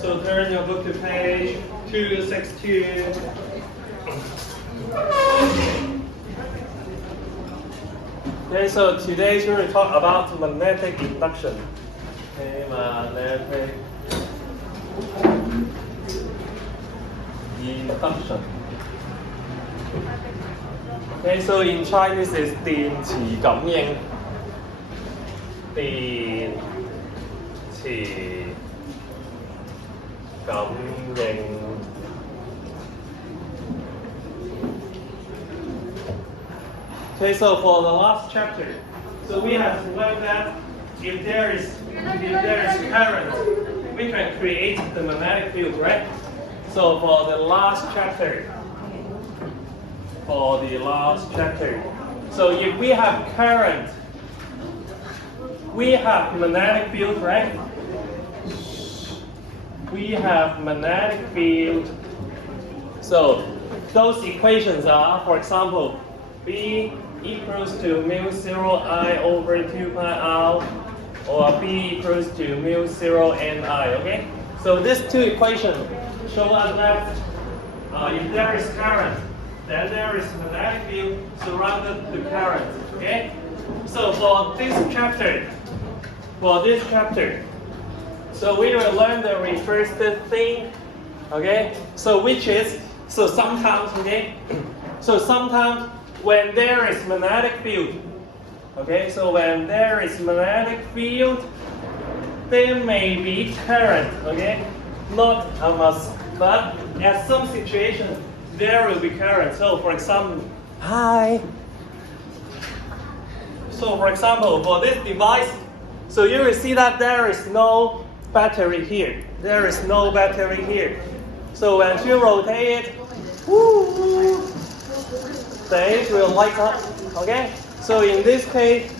So turn your book to page 262. Okay, so today we're going to talk about magnetic induction. Okay, magnetic induction. Okay, so in Chinese is 電磁感應。電磁感應。Okay, so for the last chapter, so we have learned that if there is current, we can create the magnetic field, right? So for the last chapter, so if we have current, we have magnetic field, right? We have magnetic field. So those equations are, for example, B equals to mu 0 I over 2 pi r, or B equals to mu 0 n I, okay? So these two equations show us that if there is current, then there is magnetic field surrounded the current, okay? So for this chapter, so we will learn the reverse thing, okay? So sometimes, okay? So sometimes when there is magnetic field, okay? So when there is magnetic field, there may be current, okay? Not a must, but at some situation, there will be current. So for example, So for example, for this device, so you will see that there is no battery here. There is no battery here. So when you rotate it, then it will light up, okay? So in this case,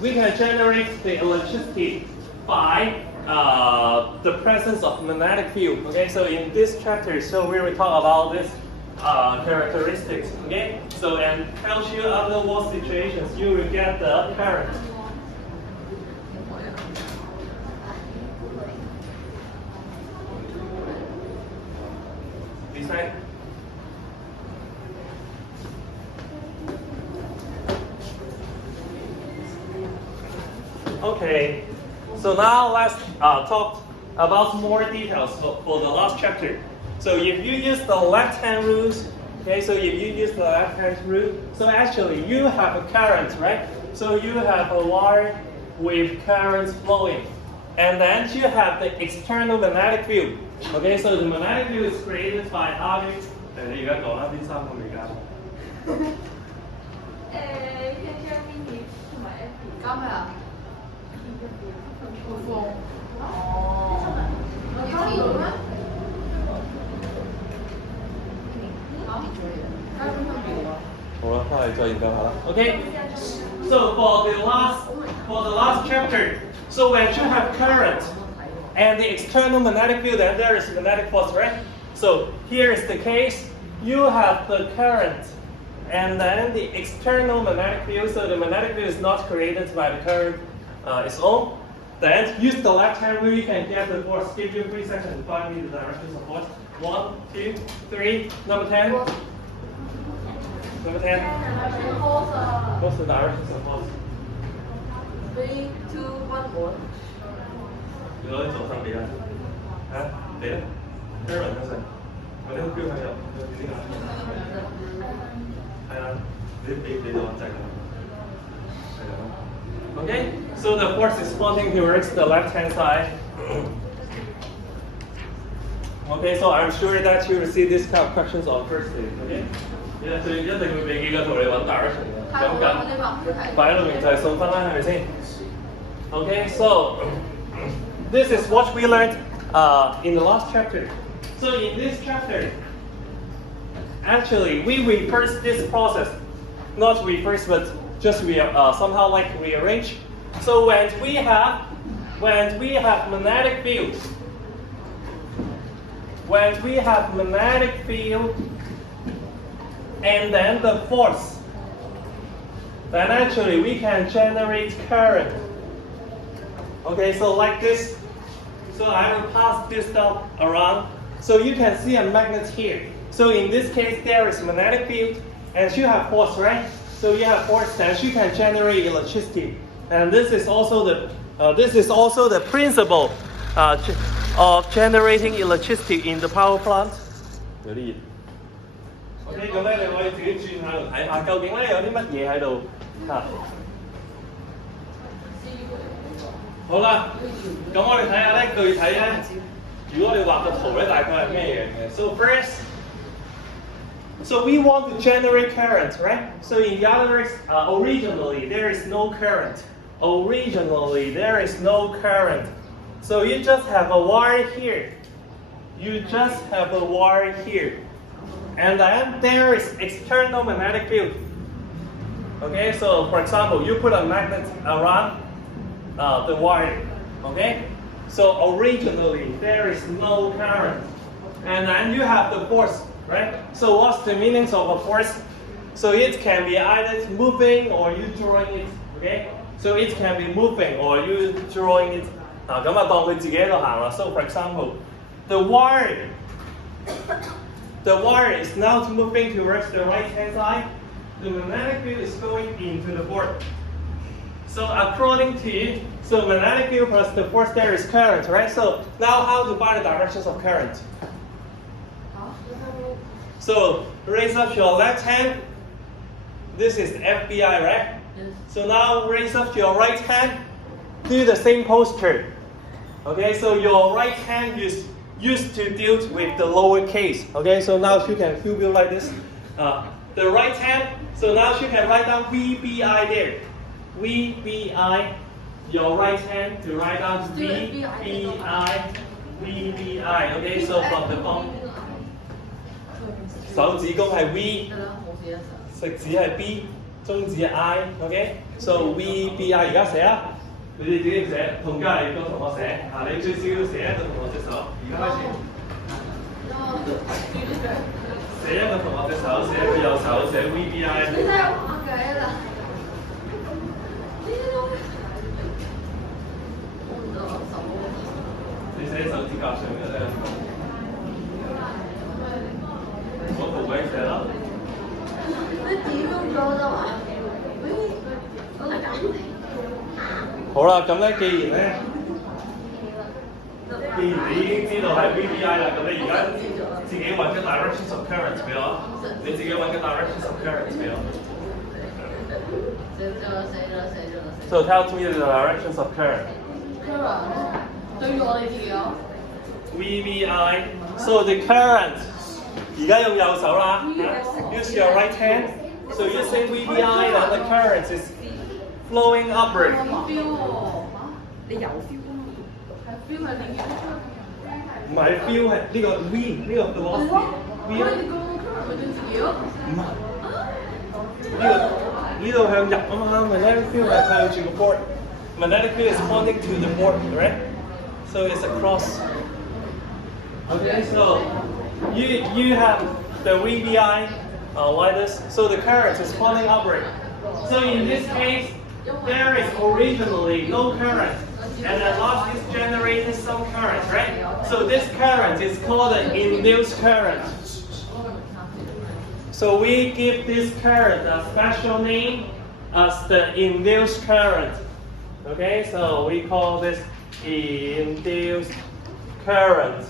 we can generate the electricity by the presence of magnetic field, okay? So in this chapter, so we will talk about this characteristics, okay? So and tells you under what situations you will get the current. This side. Okay, so now let's talk about more details for the last chapter. So if you use the left-hand rules, okay, so if you use the left-hand rule, so actually you have a current, right? So you have a wire with currents flowing. And then you have the external magnetic field. Okay, so the magnetic field is created by having... 你而家講啦，邊三個而家？mini 同埋 F。咁係啊？好啦，翻嚟再研究下啦。Okay, so for the last chapter, so when you have current and the external magnetic field, then there is magnetic force, right? So here is the case. You have the current and then the external magnetic field. So the magnetic field is not created by the current its own. Then use the left-hand rule. You can get the force. Give you 3 seconds to find me the directions of force. 1, 2, 3. Number 10. Number 10. What's the directions of force? 3, 2, 1, 1。你攞啲左手嚟啊？嚇，你咧 ？Aaron 嗰陣，我呢個標喺度，呢個係啊，你就按掣啦，係啊。Okay, so the force is pointing towards the left-hand side. Okay, so I'm sure that you will see this kind of questions on first day. Okay, 一定會俾幾個圖你揾 direction 嘅，咁緊擺喺度面就係送分啦，係咪先 ？Okay, so this is what we learned in the last chapter. So in this chapter, actually we reverse this process, not reverse, but just somehow like rearrange. So when we have magnetic field, and then the force, then actually we can generate current. Okay, so like this. So I will pass this stuff around. So you can see a magnet here. So in this case, there is magnetic field, and you have force, right? So you have force, and you can generate electricity. And this is also the principle of generating electricity in the power plant. 有啲熱。OK， 咁咧你可以自己轉下度睇下，究竟咧有啲乜嘢喺度嚇。好啦，咁我哋睇下咧具體咧，如果你畫個圖咧，大概係咩樣嘅 ？So first, so we want to generate current, right? So in the other words, originally there is no current. Originally there is no current. So you just have a wire here. You just have a wire here. And then there is external magnetic field. Okay, so for example, you put a magnet around the wire. Okay, so originally there is no current. And then you have the force, right? So what's the meaning of a force? So it can be either moving or you drawing it. Okay, so it can be moving or you drawing it. 嗱咁啊，當佢自己喺度行啦。So for example, the wire is now moving towards the right hand side. The magnetic field is going into the board. So according to you, so magnetic field plus the force there is current, right? So now how to find the directions of current? So raise up your left hand. This is FBI, right? Yes. So now raise up your right hand. Do the same posture. Okay, so your right hand is used to deal with the lower case. Okay, so now you can feel like this. The right hand, so now you can write down VBI there. VBI, your right hand to write down VBI. Okay, so from the phone. 手指公係 V， 食指係 B， 中指係 I。OK， so VBI 而家寫啦。你哋自己寫，同隔離個同學寫。你最少要寫一個同學隻手。而家開始。寫一個同學隻手，寫佢右手，寫 VBI。你睇下畫嘅啦。你寫手指甲上嘅咧。我圖俾你寫啦。你點用咗就話？我嚟緊。好啦，咁咧，既然你已經知道係 VBI 啦，咁你而家自己揾個 directions of current 俾我，你自己揾個 directions of current 俾我。So tell me the directions of current. Current 對住我哋自己咯。VBI. So the current. 而家用右手啦。Use your right hand. So you say VBI, then the current is flowing upward. 你有 feel 㗎嘛？係 feel 係點嘅？唔係 feel 係呢個 V 呢個 velocity。V 啊？你個 current 咪對自己咯？唔係。呢度向入啊嘛 ，magnetic field 係向住個 board。Magnetic field is pointing to the board, right? So it's across. Okay, so you have the VBI like this. So the current is pointing upward. So in this case, there is originally no current, and at last is generated some current, right? So this current is called an induced current. So we give this current a special name as the induced current. Okay, so we call this induced current.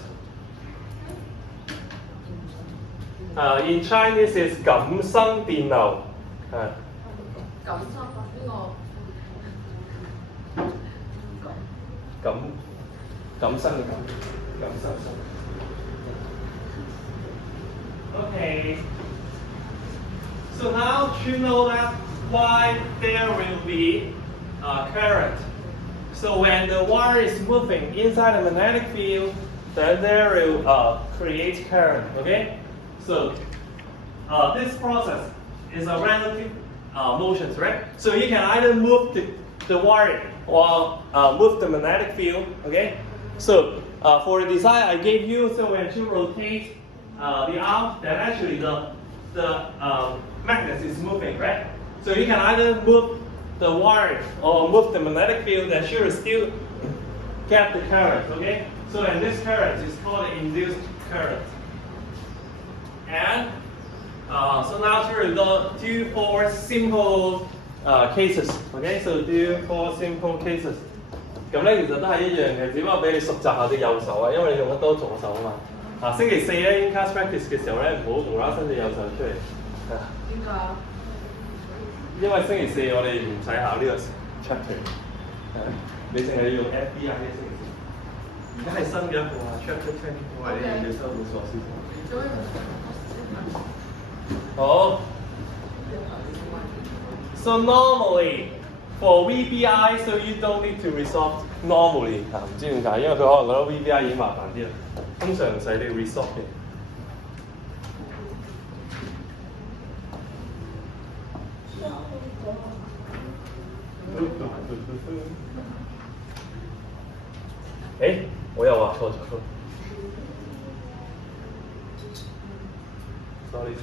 In Chinese, it's 感生電流。感生邊個？感生嘅感生。Okay. So now you know that why there will be current. So when the wire is moving inside the magnetic field, then there will create current. Okay. So this process is a relative motion, right? So you can either move the wire or move the magnetic field. Okay. So for the design I gave you, so when you rotate the arm, then actually the magnet is moving, right? So you can either move the wire or move the magnetic field, then you will still get the current, okay? So and this current is called induced current. And so now to do 4 simple cases, okay? So do 4 simple cases. 咁咧其實都係一樣嘅，只不過俾你熟習下隻右手啊，因為你用得多左手啊嘛。星期四咧 in class practice 嘅時候咧，唔好無啦啦伸隻右手出嚟。點解？因為星期四我哋唔使考呢個 chapter， 你淨係要用 FBI 嘅星期四。而家係新嘅一個chapter 24係你要收本鎖先。好。So normally for VBI, so you don't need to resolve normally 唔知點解，因為佢可能覺得 VBI 已經麻煩啲啦。通常唔使你 resolve 嘅。我又話錯咗。Sorry.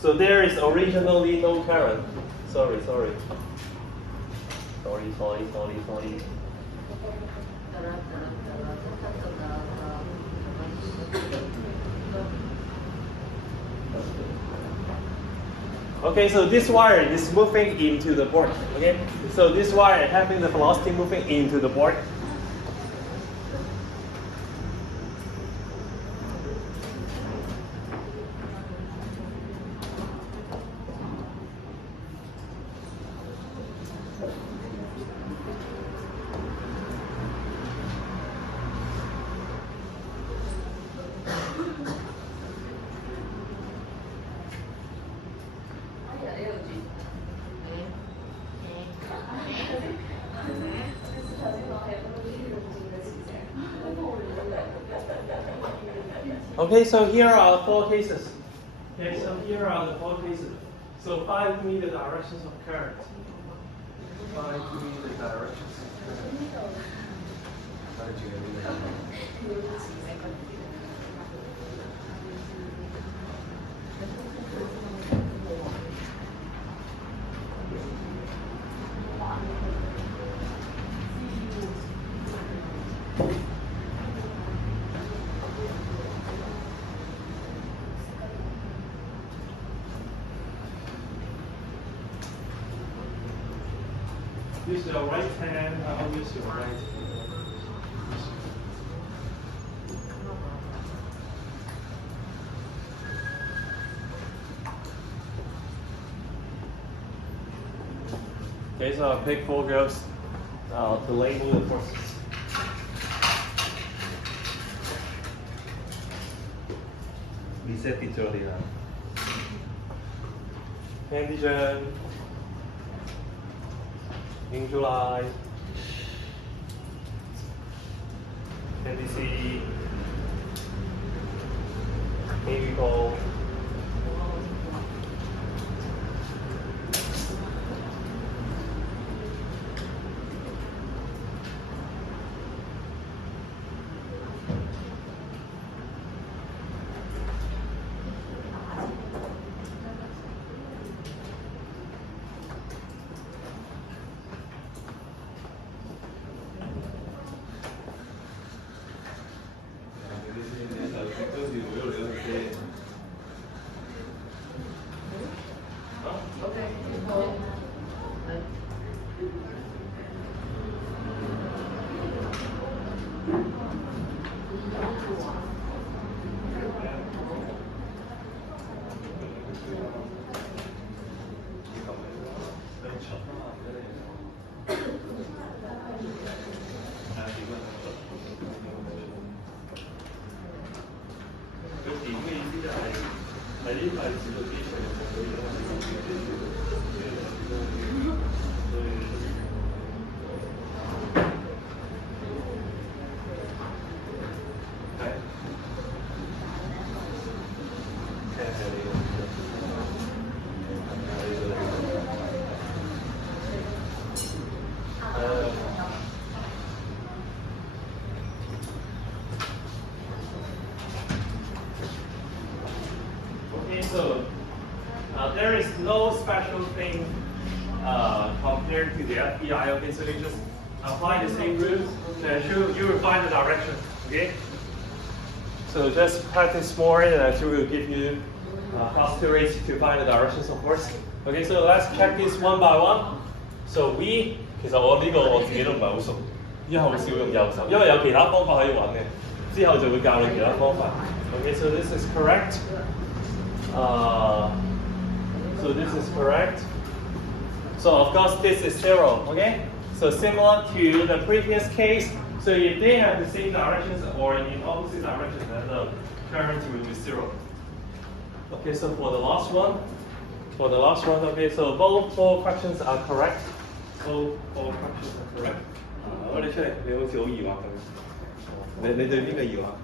So there is originally no current. Sorry. Okay, so this wire is moving into the board. Okay, so this wire having the velocity moving into the board. Okay, so here are the 4 cases. Okay, so here are the 4 cases. So 5 meter directions of current. 5 meter directions of current. Use your right hand, I'll use your right hand. Okay, so I'll pick photographs to label the forces. Reset it earlier. Antigen. In July, NDC, April, So there is no special thing compared to the FBI. Okay, so you just apply the same rules, then you will find the direction. Okay. So just practice more, and it will give you faster rates to find the directions, of course. Okay, so let's check this one by one. So we 其實我呢個我自己都唔係好熟，以後好少用右手，因為有其他方法可以揾嘅。之後就會教你其他方法。Okay, so this is correct. So this is correct. So of course this is 0. Okay, so similar to the previous case. So if they have the same directions or in opposite directions, then the current will be 0. Okay, so for the last one, okay, so both 4 questions are correct. Both 4 questions are correct. 我哋出嚟，你好似好疑惑咁。你對邊個疑惑？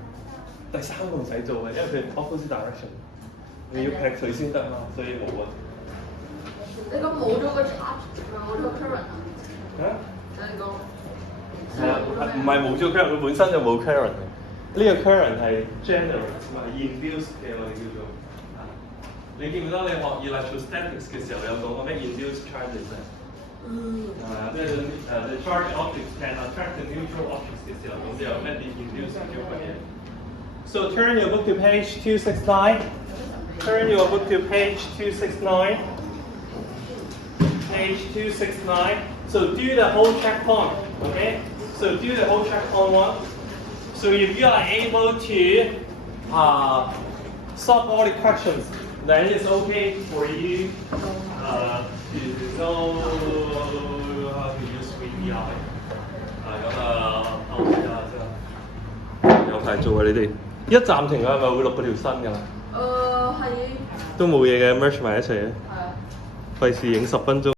第3個唔使做嘅，因為佢 opposite direction， 你要劈佢先得嘛，所以冇啊。你講冇咗個 charge， 冇咗 current 啊？你講係啊，唔係冇咗 current， 佢本身就冇 current 嘅。呢個 current 係 generate 同埋 induced 嘅，我哋叫做。你記唔記得你學 electrostatics 嘅時候有講過咩 induced charges 啊？即係the charge objects can attract the neutral objects 嘅時候，咁就有咩 induced 叫乜嘢 ？So turn your book to page 269. Turn your book to page 269. Page 269. So do the whole checkpoint. Okay. So do the whole checkpoint one. So if you are able to solve all the questions, then it's okay for you to know how to use VBI。後面真係有排做啊！你哋一暫停係咪會錄嗰條新㗎啦？係。都冇嘢嘅，merge 埋一齊啊！係啊。費事影10分鐘。